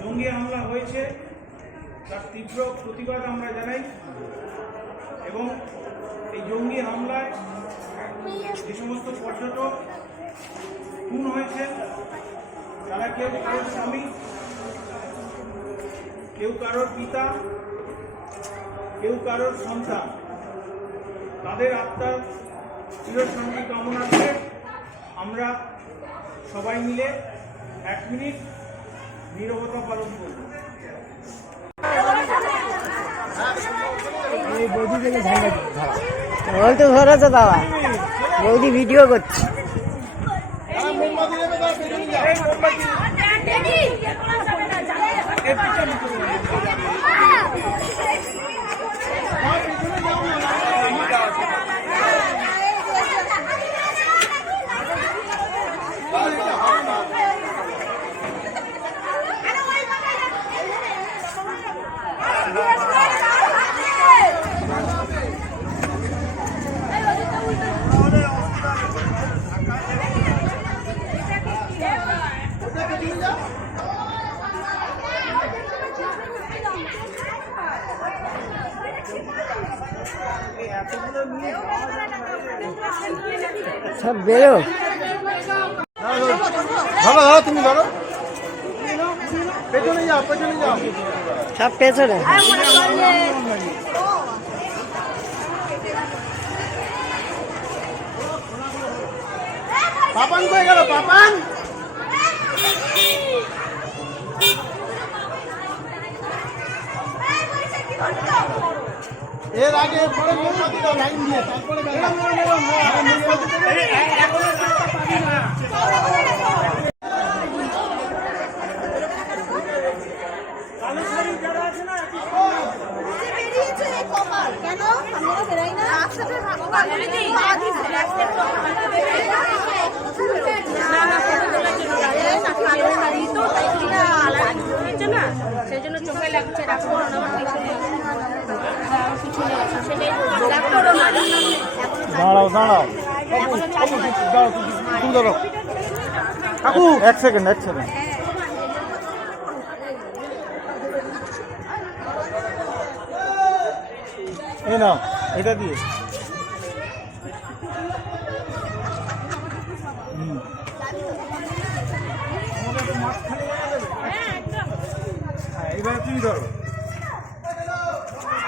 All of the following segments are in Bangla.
জঙ্গি হামলা হয়েছে তার তীব্র প্রতিবাদ আমরা জানাই এবং এই জঙ্গি হামলায় যে সমস্ত পর্যটক খুন হয়েছে তারা কেউ কারোর স্বামী, কেউ কারোর পিতা, কেউ কারোর সন্তান, তাদের আত্মার চিরশান্তি কামনা করে আমরা সবাই মিলে 1 মিনিট নীরবতা পালন করব। তো ধরেছে দাদা, বৌদি ভিডিও করছে। সব বেরো, ধরো ধরো, তুমি ধরো, পেছনে যাও, পেছনে যাও, সব পেছনে। পাপান কই গেল? পাপান এর আগে পরে মোমবাতি দাও লাইন দিয়ে, তারপরে সেই জন্য চোখে লাগছে। দাঁড়াও দাঁড়াও, তুমি ধরো কাকু, 1 সেকেন্ড, 1 সেকেন্ড। এই নাও, এটা দিয়ে এইবারে তুমি ধরো,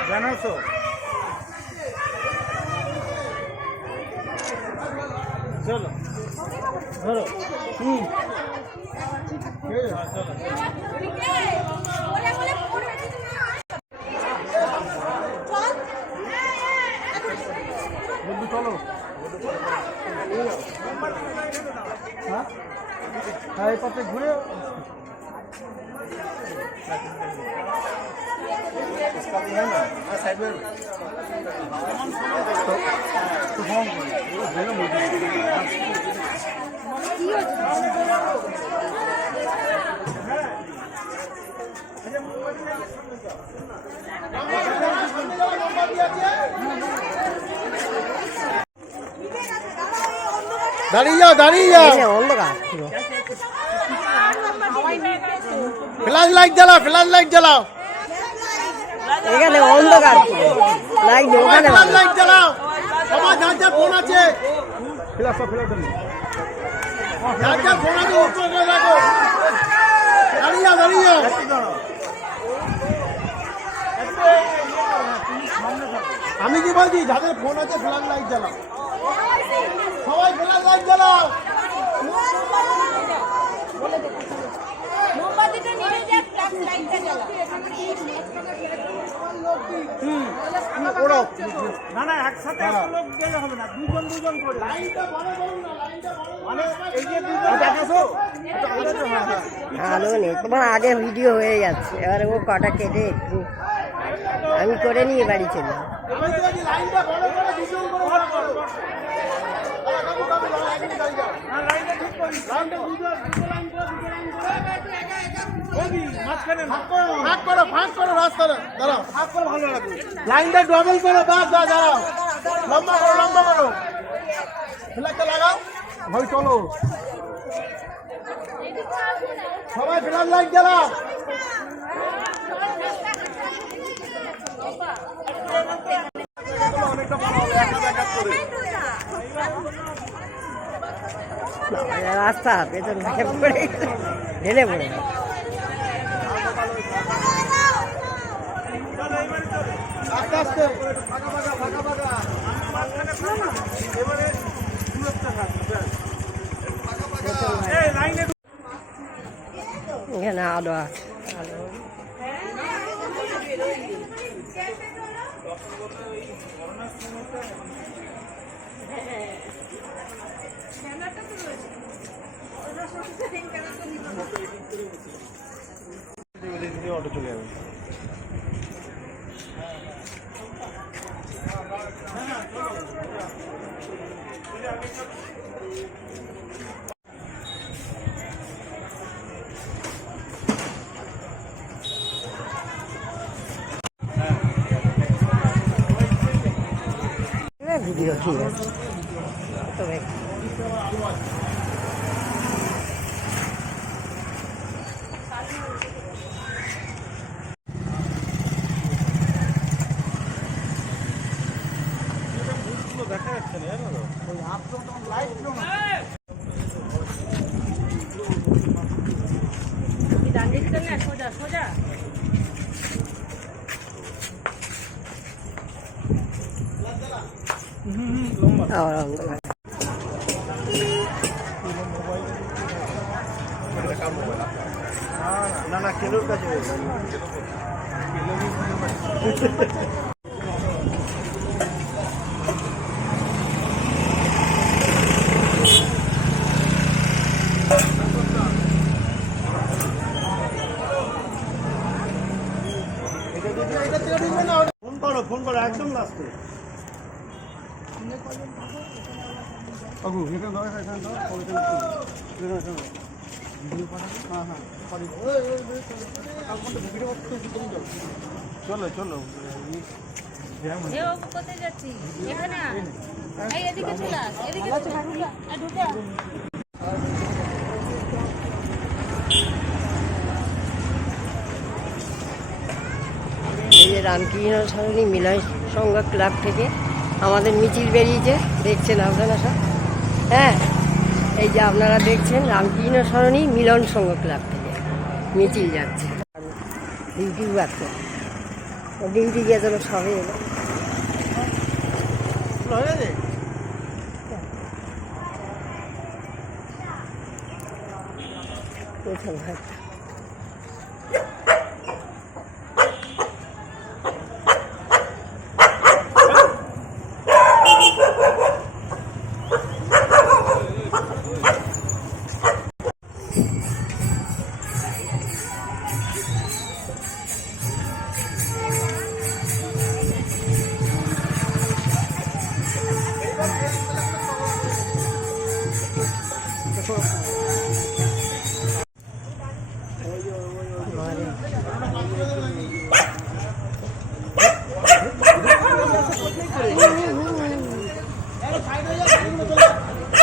জানো তো চলো ধরো। চলো চলো, হ্যাঁ এই পথে ঘুরে দাঁড়িয়ে যাও, দাঁড়িয়ে যাও, অন্ধকার ফ্ল্যাশ লাইট জ্বালাও, ফ্ল্যাশ লাইট জ্বালাও, এখানে অন্ধকার লাইট ওখানে ফ্ল্যাশ লাইট জ্বালাও। সবার যার যার ফোন আছে, ফ্ল্যাশ ফ্ল্যাশ দেন, যার যার ফোন আছে উপরে রাখো। দাঁড়িয়ে যাও, দাঁড়িয়ে যাও, আমি কি বলছি, যাদের ফোন আছে ফ্ল্যাশ লাইট জ্বালাও, সবাই ফ্ল্যাশ লাইট জ্বালাও। না না, একসাথে এত লোক গেলে হবে না, দুজন দুজন করে। মানে এই যে ভালো নেই, তোমার আগে ভিডিও হয়ে যাচ্ছে, এবার ও কটা কেটে একটু আমি করে নিয়ে বাড়ি চলে। লাইনটা ডবল করো, বাস দাঁড়াও, লম্বা করো, লম্বা করো, ফ্ল্যাগটা লাগাও ভাই, চলো সবাই ফ্ল্যাশ লাইট জ্বালাও। একটা পোনা হবে, একটা ব্যাঘাত করে। রাস্তা পেছন থেকে পড়ে গেছে, ঢেলে পড়ে গেছে। আস্তে আস্তে ফাঁকা ফাঁকা ফাঁকা ফাঁকা এবারে দূরত্ব থাকবে এই লাইনে এখানে আলো আছে, আলো অটো চলে যাবে। ভিডিও ঠিক আছে তবে দেখা যাচ্ছে না, জানো তো? ওই আপলো তখন লাইট ছিল না। ডান দিকটা না সোজা সোজা আবার অন্ধকার। না না কেলোর কাছে ফোন করো একদম লাস্টে। চলো চলো এ ও কোথায় যাচ্ছি এখানে আয়। এই এদিকে চলে আস, এদিকে চলে আস, ঢুকে আয়। এই যে রামকৃষ্ণ সরণী মিলন সংঘ ক্লাব থেকে আমাদের মিছিল বেরিয়েছে, দেখছেন আপনারা সব। হ্যাঁ, এই যে আপনারা দেখছেন রামকৃষ্ণ সরণী মিলন সংঘ ক্লাব থেকে মিছিল যাচ্ছে। ডিউটি বাড়ছে, ডিউটি গিয়ে যেন সবে এলো। পেছন হাঁটছে।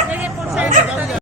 লেগে পড়ছে